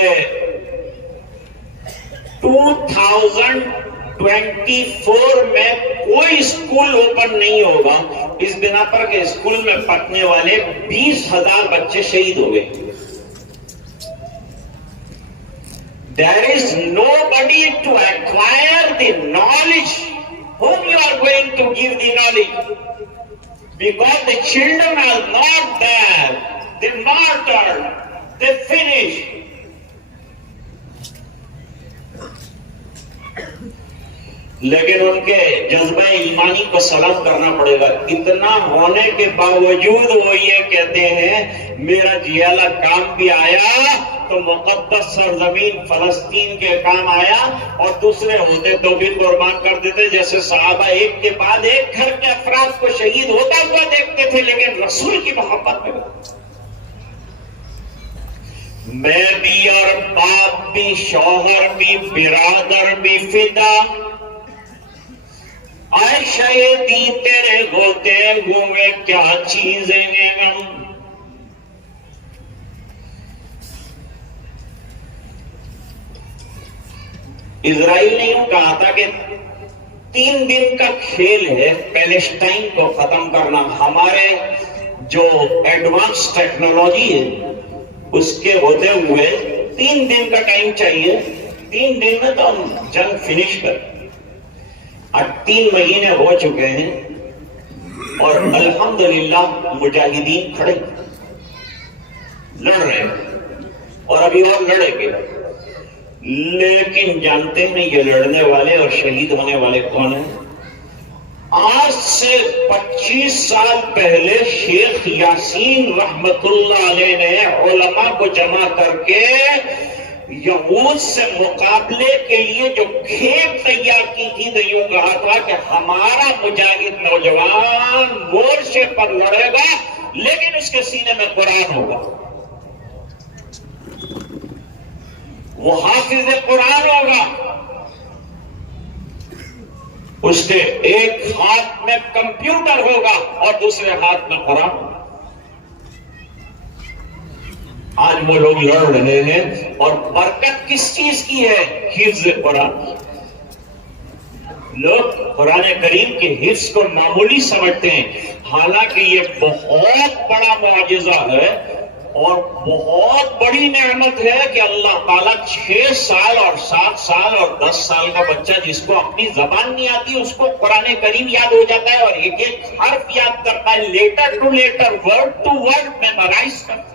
2024 میں کوئی اسکول اوپن نہیں ہوگا، اس بنا پر کہ اسکول میں پڑھنے والے 20,000 بچے شہید ہو گئے۔ There is nobody to acquire the knowledge whom you are going to give the knowledge, because the children are not there. They martyred, they finished. لیکن ان کے جذبہ ایمانی کو سلام کرنا پڑے گا۔ اتنا ہونے کے باوجود وہ یہ کہتے ہیں میرا جیالا کام بھی آیا تو مقدس سرزمین فلسطین کے کام آیا، اور دوسرے ہوتے تو بھی قربان کر دیتے، جیسے صحابہ ایک کے بعد ایک گھر کے افراد کو شہید ہوتا ہوا دیکھتے تھے، لیکن رسول کی محبت میں میں بھی اور باپ بھی، شوہر بھی، برادر بھی فدا، عائشہ دی تیرے ہوتے ہوئے کیا چیزیں ہیں غم۔ اسرائیل نے یوں کہا تھا کہ 3 دن کا کھیل ہے پیلسٹائن کو ختم کرنا، ہمارے جو ایڈوانس ٹیکنالوجی ہے اس کے ہوتے ہوئے 3 دن کا ٹائم چاہیے، 3 دن میں تو ہم جنگ فنش کریں۔ 3 مہینے ہو چکے ہیں اور الحمدللہ مجاہدین کھڑے لڑ رہے ہیں اور ابھی اور لڑیں گے، لیکن جانتے ہیں یہ لڑنے والے اور شہید ہونے والے کون ہیں؟ آج سے 25 سال پہلے شیخ یاسین رحمت اللہ علیہ نے علماء کو جمع کر کے یہود سے مقابلے کے لیے جو کھیپ تیار کی تھی، تو یوں کہا تھا کہ ہمارا مجاہد نوجوان مورچے پر لڑے گا لیکن اس کے سینے میں قرآن ہوگا، وہ حافظ قرآن ہوگا، اس کے ایک ہاتھ میں کمپیوٹر ہوگا اور دوسرے ہاتھ میں قرآن ہوگا۔ آج وہ لوگ لڑ رہے ہیں اور برکت کس چیز کی ہے؟ حفظ قرآن۔ لوگ قرآن کریم کے حفظ کو معمولی سمجھتے ہیں، حالانکہ یہ بہت بڑا معجزہ ہے اور بہت بڑی نعمت ہے کہ اللہ تعالیٰ 6 سال اور 7 سال اور 10 سال کا بچہ جس کو اپنی زبان نہیں آتی اس کو قرآن کریم یاد ہو جاتا ہے اور ایک ایک حرف یاد کرتا ہے, letter to letter, word to word memorise کرتا ہے.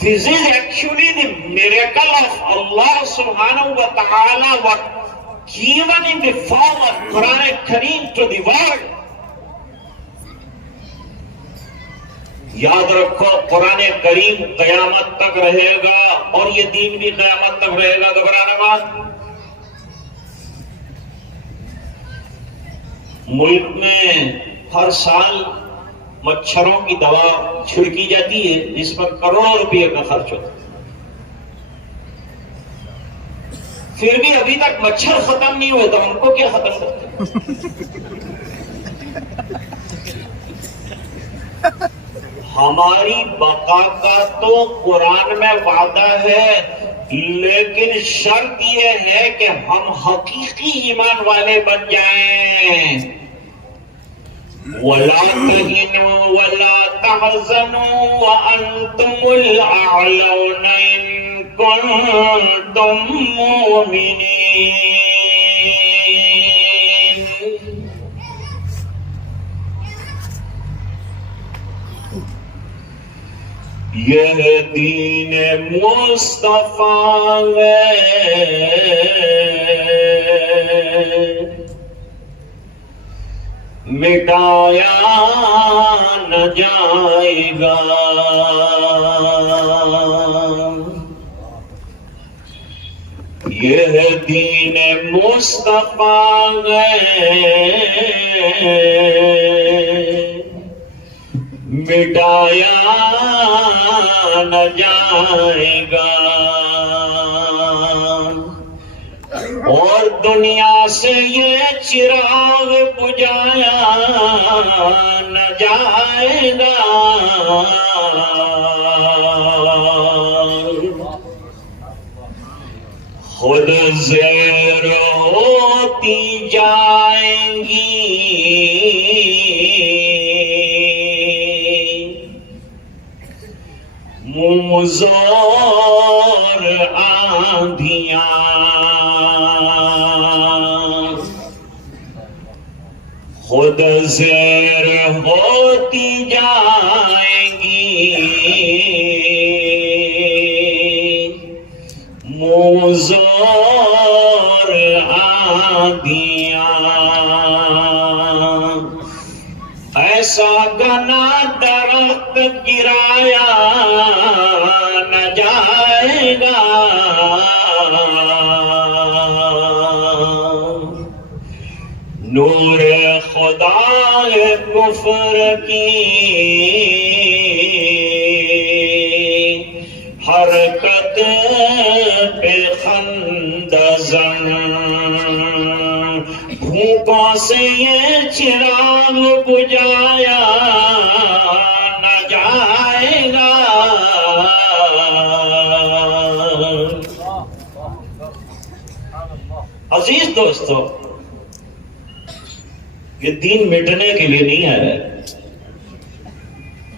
This is actually the miracle of Allah subhanahu wa ta'ala, what given in the form of Quran Kareem to the world. یاد رکھو قرآن کریم قیامت تک رہے گا اور یہ دین بھی قیامت تک رہے گا, گھبرانے مت. ملک میں ہر سال مچھروں کی دوا چھڑکی جاتی ہے جس پر کروڑوں روپے کا خرچ ہوتا ہے, پھر بھی ابھی تک مچھر ختم نہیں ہوئے تو ہم کو کیا ختم کرتے. ہماری بقا کا تو قرآن میں وعدہ ہے, لیکن شرط یہ ہے کہ ہم حقیقی ایمان والے بن جائیں. وَلَا تَهِنُوا وَلَا تَحْزَنُوا وَأَنْتُمُ الْأَعْلَوْنَ إِن كُنتُم مُّؤْمِنِينَ. یہ دین مصطفیٰ ہے, مٹایا نہ جائے گا. یہ دین مصطفیٰ ہے, مٹایا نہ جائے گا. اور دنیا سے یہ چراغ بجھایا نہ جائے گا. خود زیر ہوتی جائیں گی مزور آندھیاں. خود زیر ہوتی جائیں گی مزور آندھیاں. ایسا گنا درخت گرایا نہ جائے گا. نور خدا کفر کی حرکت پہ خندزن, بھوکوں سے یہ چراغ بجھایا نہ جائے گا. عزیز دوستو, یہ دین مٹنے کے لیے نہیں آیا.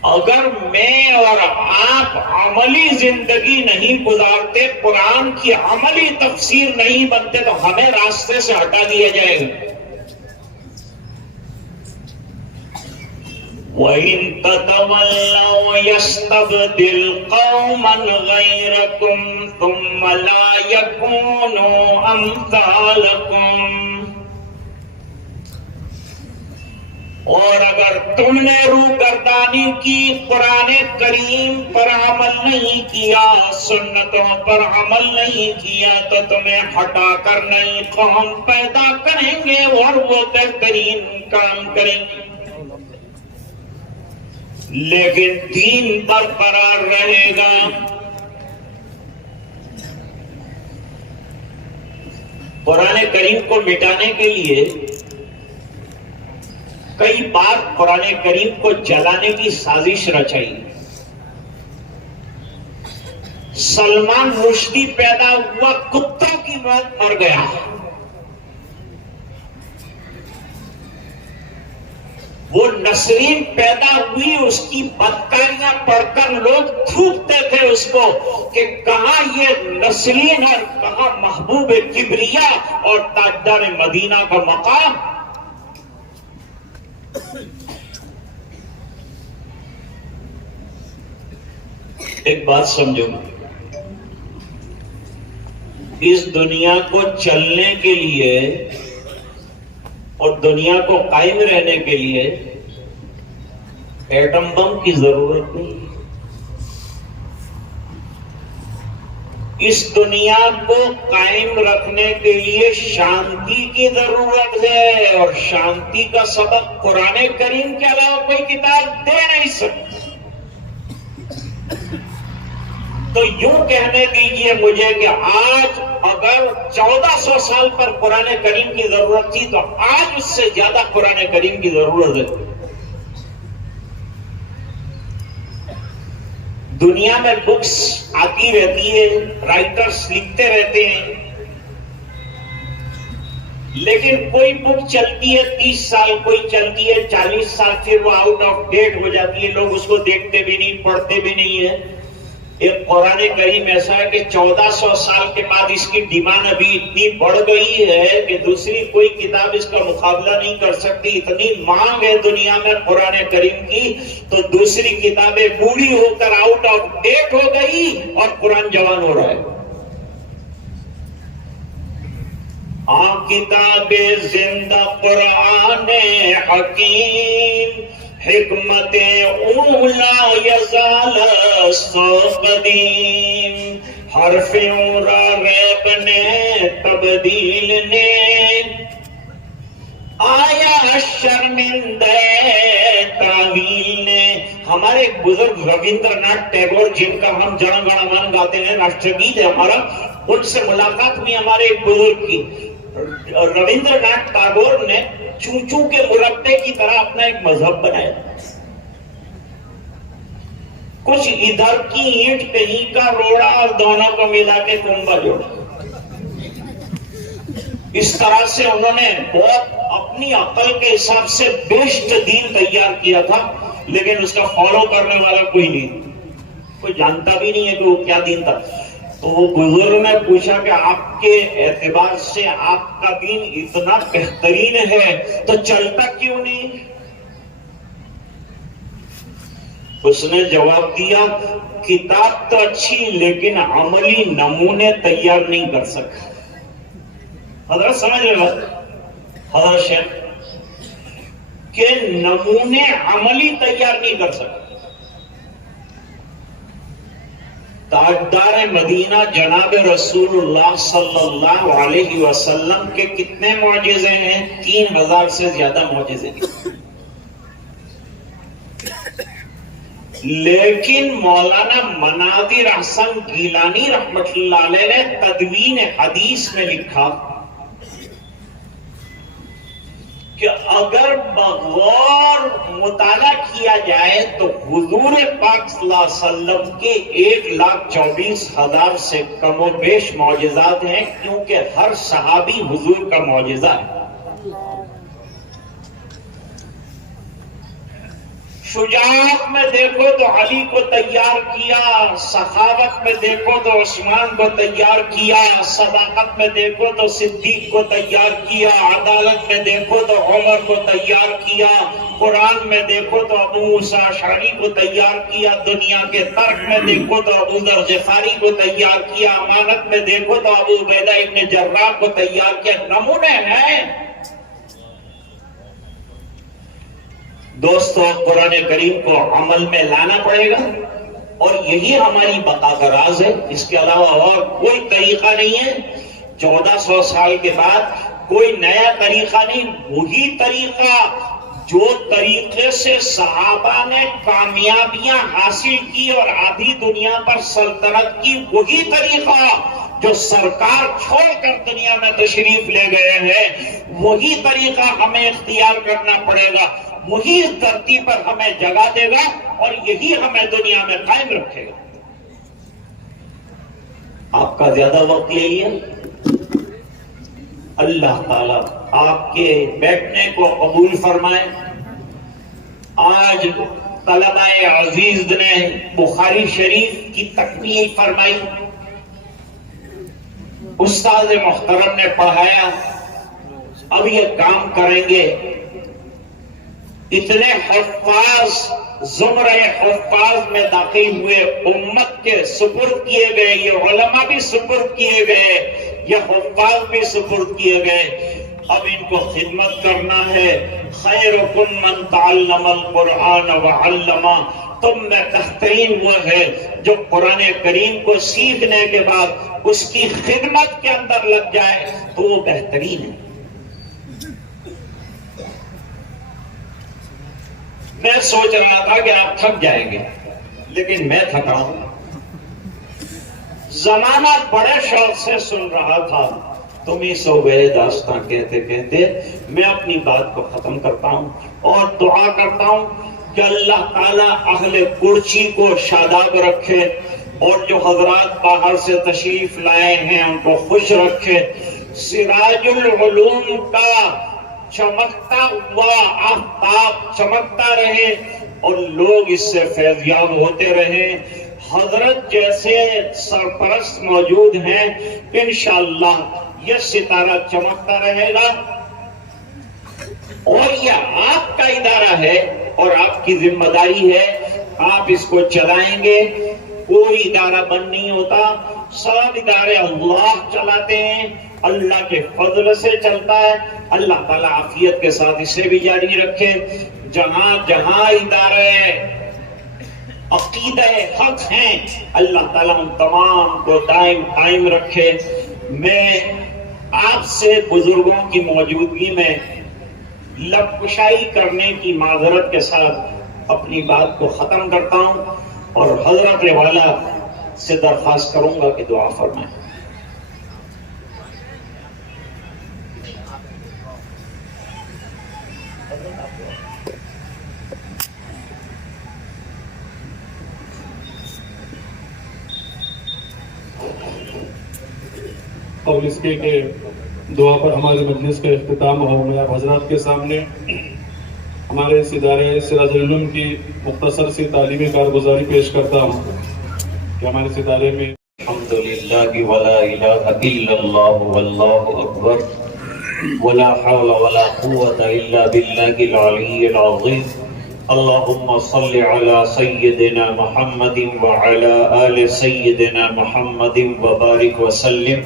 اگر میں اور آپ عملی زندگی نہیں گزارتے, قرآن کی عملی تفسیر نہیں بنتے تو ہمیں راستے سے ہٹا دیا جائے گا. وَإِن تَتَوَلَّوْا يَسْتَبْدِلْ قَوْمًا غَيْرَكُمْ ثُمَّ لَا يَكُونُوا أَمْثَالَكُمْ. اور اگر تم نے روگردانی کی, قرآن کریم پر عمل نہیں کیا, سنتوں پر عمل نہیں کیا, تو تمہیں ہٹا کر نئی قوم پیدا کریں گے اور وہ بہترین کام کریں گے. لیکن دین برقرار رہے گا. قرآن کریم کو مٹانے کے لیے کئی بار قرآن کریم کو جلانے کی سازش رچائی. سلمان رشدی پیدا ہوا, کتوں کی موت مر گیا. وہ نسرین پیدا ہوئی، اس کی بدکاریاں پڑھ کر لوگ تھوکتے تھے اس کو کہ کہاں یہ نسرین اور کہاں محبوب کبریا اور تاجدار مدینہ کا مقام. ایک بات سمجھو، اس دنیا کو چلنے کے لیے اور دنیا کو قائم رہنے کے لیے ایٹم بم کی ضرورت نہیں. اس دنیا کو قائم رکھنے کے لیے شانتی کی ضرورت ہے، اور شانتی کا سبق قرآن کریم کے علاوہ کوئی کتاب دے نہیں سکتی. تو یوں کہنے دیجئے مجھے کہ آج اگر 1400 سال پر قرآن کریم کی ضرورت تھی تو آج اس سے زیادہ قرآن کریم کی ضرورت ہے. دنیا میں بکس آتی رہتی ہے، رائٹرز لکھتے رہتے ہیں، لیکن کوئی بک چلتی ہے 30 سال، کوئی چلتی ہے 40 سال، پھر وہ آؤٹ آف ڈیٹ ہو جاتی ہے، لوگ اس کو دیکھتے بھی نہیں، پڑھتے بھی نہیں ہے. ایک قرآن کریم ایسا ہے کہ 1400 سال کے بعد اس کی ڈیمانڈ ابھی اتنی بڑھ گئی ہے کہ دوسری کوئی کتاب اس کا مقابلہ نہیں کر سکتی. اتنی مانگ ہے دنیا میں قرآن کریم کی، تو دوسری کتابیں بوڑھی ہو کر آؤٹ آف ڈیٹ ہو گئی اور قرآن جوان ہو رہا ہے. کتاب زندہ قرآن حکیم، حکمت اولا یزال سو قدیم، حرف اورا ریب نے تبدیل نے، آیا شرمندہ تعویل نے. ہمارے ایک بزرگ رویندر ناتھ ٹیگور، جن کا ہم جن گن من گاتے ہیں، راشٹر گیت ہے ہمارا، ان سے ملاقات ہوئی ہمارے ایک بزرگ کی. رویندر ناتھ ٹیگور نے چونچوں کے مربے کی طرح اپنا ایک مذہب بنایا. کچھ ادھر کی اینٹ کہیں کا روڑا اور دونوں کو ملا کے کنبا جوڑا. اس طرح سے انہوں نے بہت اپنی عقل کے حساب سے بیسٹ دین تیار کیا تھا، لیکن اس کا فالو کرنے والا کوئی نہیں، کوئی جانتا بھی نہیں ہے کہ وہ کیا دین تھا. تو وہ بزرگ نے پوچھا کہ آپ کے اعتبار سے آپ کا دین اتنا بہترین ہے تو چلتا کیوں نہیں؟ اس نے جواب دیا، کتاب تو اچھی لیکن عملی نمونے تیار نہیں کر سکا. حضرت سمجھ رہے ہو حضرت شیخ کہ نمونے عملی تیار نہیں کر سکا. تاجدار مدینہ جناب رسول اللہ صلی اللہ علیہ وسلم کے کتنے معجزے ہیں؟ 3000 سے زیادہ معجزے. لیکن مولانا مناظر احسن گیلانی رحمت اللہ علیہ نے تدوین حدیث میں لکھا کہ اگر بغور مطالعہ کیا جائے تو حضور پاک صلی اللہ علیہ وسلم کے 1,24,000 سے کم و بیش معجزات ہیں، کیونکہ ہر صحابی حضور کا معجزہ ہے. شجاعت میں دیکھو تو علی کو تیار کیا، سخاوت میں دیکھو تو عثمان کو تیار کیا، صداقت میں دیکھو تو صدیق کو تیار کیا، عدالت میں دیکھو تو عمر کو تیار کیا، قرآن میں دیکھو تو ابو موسیٰ اشعری کو تیار کیا، دنیا کے ترک میں دیکھو تو ابو ذر غفاری کو تیار کیا، امانت میں دیکھو تو ابو عبیدہ ابن جراح کو تیار کیا. نمونے ہیں دوستو. قرآن کریم کو عمل میں لانا پڑے گا، اور یہی ہماری بقا کا راز ہے. اس کے علاوہ اور کوئی طریقہ نہیں ہے. 1400 سال کے بعد کوئی نیا طریقہ نہیں، وہی طریقہ جو طریقے سے صحابہ نے کامیابیاں حاصل کی اور آدھی دنیا پر سلطنت کی، وہی طریقہ جو سرکار چھوڑ کر دنیا میں تشریف لے گئے ہیں، وہی طریقہ ہمیں اختیار کرنا پڑے گا. وہی اس دھرتی پر ہمیں جگہ دے گا اور یہی ہمیں دنیا میں قائم رکھے گا. آپ کا زیادہ وقت لے لیا، اللہ تعالیٰ آپ کے بیٹھنے کو قبول فرمائے. آج طلبہ عزیز نے بخاری شریف کی تکمیل فرمائی، استاد محترم نے پڑھایا، اب یہ کام کریں گے۔ اتنے حفاظ زمرہ حفاظ میں داخل ہوئے، امت کے سپرد کیے گئے، یہ علماء بھی سپرد کیے گئے، یہ حفاظ بھی سپرد کیے گئے۔ اب ان کو خدمت کرنا ہے۔ خیرکم من تعلم القرآن وعلمہ، تم میں بہترین وہ ہے جو قرآن کریم کو سیکھنے کے بعد اس کی خدمت کے اندر لگ جائے تو وہ بہترین ہے۔ میں سوچ رہا تھا کہ آپ تھک جائیں گے، لیکن میں تھکا ہوں۔ زمانہ بڑے شوق سے سن رہا تھا، تم ہی سو گئے داستان کہتے کہتے میں اپنی بات کو ختم کرتا ہوں اور دعا کرتا ہوں کہ اللہ تعالیٰ اہل کرچی کو شاداب رکھے، اور جو حضرات باہر سے تشریف لائے ہیں ان کو خوش رکھے۔ سراج العلوم کا چمکتا ہوا آفتاب چمکتا رہے اور لوگ اس سے فیضیاب ہوتے رہیں۔ حضرت جیسے سرپرست موجود ہیں، انشاءاللہ یہ ستارہ چمکتا رہے گا، اور یہ آپ کا ادارہ ہے اور آپ کی ذمہ داری ہے، آپ اس کو چلائیں گے۔ کوئی ادارہ بند نہیں ہوتا، سب ادارے اللہ چلاتے ہیں، اللہ کے فضل سے چلتا ہے۔ اللہ تعالیٰ عافیت کے ساتھ اسے بھی جاری رکھے۔ جہاں جہاں ادارے عقیدہ حق ہیں، اللہ تعالیٰ ان تمام کو دائم قائم رکھے۔ میں آپ سے بزرگوں کی موجودگی میں لب کشائی کرنے کی معذرت کے ساتھ اپنی بات کو ختم کرتا ہوں اور حضرت والا سے درخواست کروں گا کہ دعا فرمائیں۔ اور اس کے کہ دعا پر ہمارے مجلس کا اختتام ہو، میں آپ حضرات کے سامنے ہمارے اس ادارے سراج العلوم کی مختصر سی تعلیمی کارگزاری پیش کرتا ہوں کہ ہمارے اس ادارے میں الحمدللہ ولا الہ الا اللہ واللہ اکبر ولا حول ولا قوة الا باللہ العلی العظیم۔ اللہم صل علی سیدنا محمد وعلی آل سیدنا محمد وبارک وسلم۔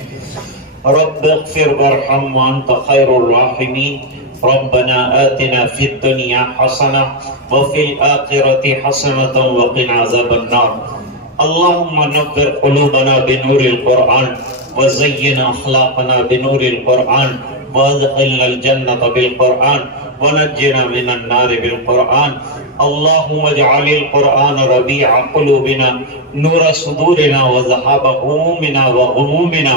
رب اغفر وارحم وانت خیر الراحمین۔ ربنا آتنا فی الدنیا حسنہ وفی الآخرۃ حسنۃ وقنا عذاب النار۔ اللہم نور قلوبنا بنور القرآن وزین اخلاقنا بنور القرآن وادخلنا الجنة بالقرآن ونجنا من النار بالقرآن۔ اللہم اجعل القرآن ربیع قلوبنا نور صدورنا وذہاب غمومنا وغمومنا۔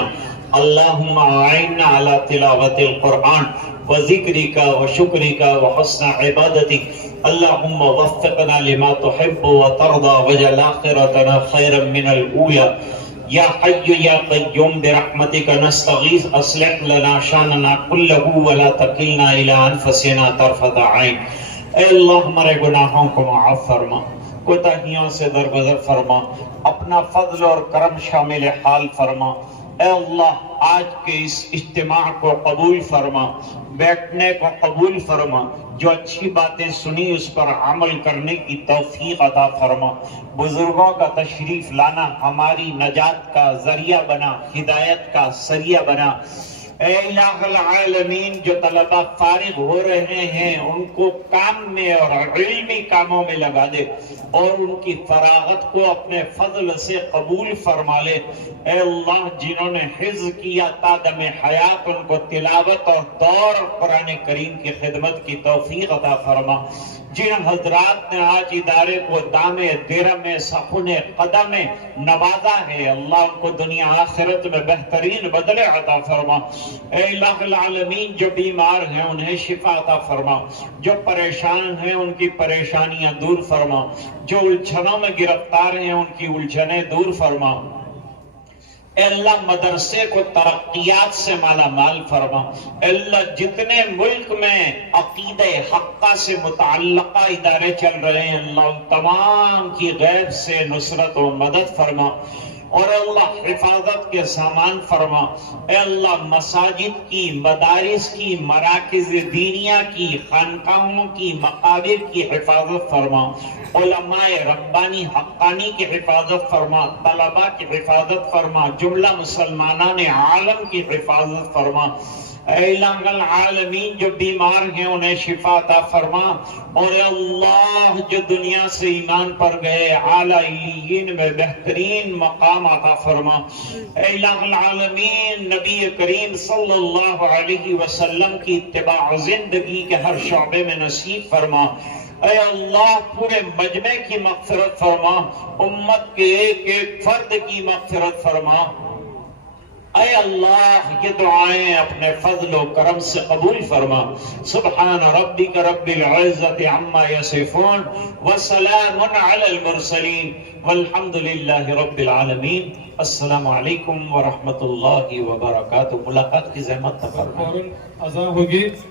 اللہم اعنا علی تلاوت القرآن وذکرک وشکرک وحسن عبادتک۔ اللہم وفقنا لما تحب وترضى واجعل آخرتنا خیرا من الأولى۔ یا حی یا قیوم برحمتک نستغیث اصلح لنا شاننا کلہ ولا تکلنا الی انفسنا طرفۃ عین۔ اے اللہ ہمارے گناہوں کو معاف فرما، کوتاہیوں سے درگزر فرما، اپنا فضل اور کرم شامل حال فرما۔ اے اللہ آج کے اس اجتماع کو قبول فرما، بیٹھنے کو قبول فرما، جو اچھی باتیں سنی اس پر عمل کرنے کی توفیق عطا فرما۔ بزرگوں کا تشریف لانا ہماری نجات کا ذریعہ بنا، ہدایت کا ذریعہ بنا۔ اے الہ العالمین، جو طلبہ فارغ ہو رہے ہیں ان کو کام میں اور علمی کاموں میں لگا دے اور ان کی فراغت کو اپنے فضل سے قبول فرما لے۔ اے اللہ جنہوں نے حفظ کیا تا دم حیات ان کو تلاوت اور دور قرآن کریم کی خدمت کی توفیق عطا فرما۔ جن حضرات نے آج ادارے کو دام درم سخن قدم نوازا ہے، اللہ ان کو دنیا آخرت میں بہترین بدلے عطا فرما۔ اے الہ العالمین، جو بیمار ہیں انہیں شفا عطا فرما، جو پریشان ہیں ان کی پریشانیاں دور فرما، جو الجھنوں میں گرفتار ہیں ان کی الجھنیں دور فرما۔ اے اللہ مدرسے کو ترقیات سے مالا مال فرما. اے اللہ جتنے ملک میں عقیدہ حقہ سے متعلقہ ادارے چل رہے ہیں اللہ ان تمام کی غیب سے نصرت و مدد فرما. اور اے اللہ حفاظت کے سامان فرما. اے اللہ مساجد کی، مدارس کی، مراکز دینیہ کی، خانقاہوں کی، مقابر کی حفاظت فرما. علماء ربانی حقانی کی حفاظت فرما. طلباء کی حفاظت فرما. جملہ مسلمانان عالم کی حفاظت فرما. اے الہ العالمین جو بیمار ہیں انہیں شفا عطا فرما. اور اے اللہ جو دنیا سے ایمان پر گئے اعلیٰ علیین میں بہترین مقام عطا فرما. اے الہ العالمین نبی کریم صلی اللہ علیہ وسلم کی اتباع زندگی کے ہر شعبے میں نصیب فرما. اے اللہ پورے مجمع کی مغفرت فرما. امت کے ایک ایک فرد کی مغفرت فرما. اے اللہ یہ دعائیں اپنے فضل و کرم سے قبول فرما. سبحان ربک رب العزت عما یصفون وسلام علی المرسلین والحمد للہ رب العالمین. السلام علیکم ورحمۃ اللہ وبرکاتہ. ملاقات کی زحمت فرمائیں. فوراً اذان ہوگی.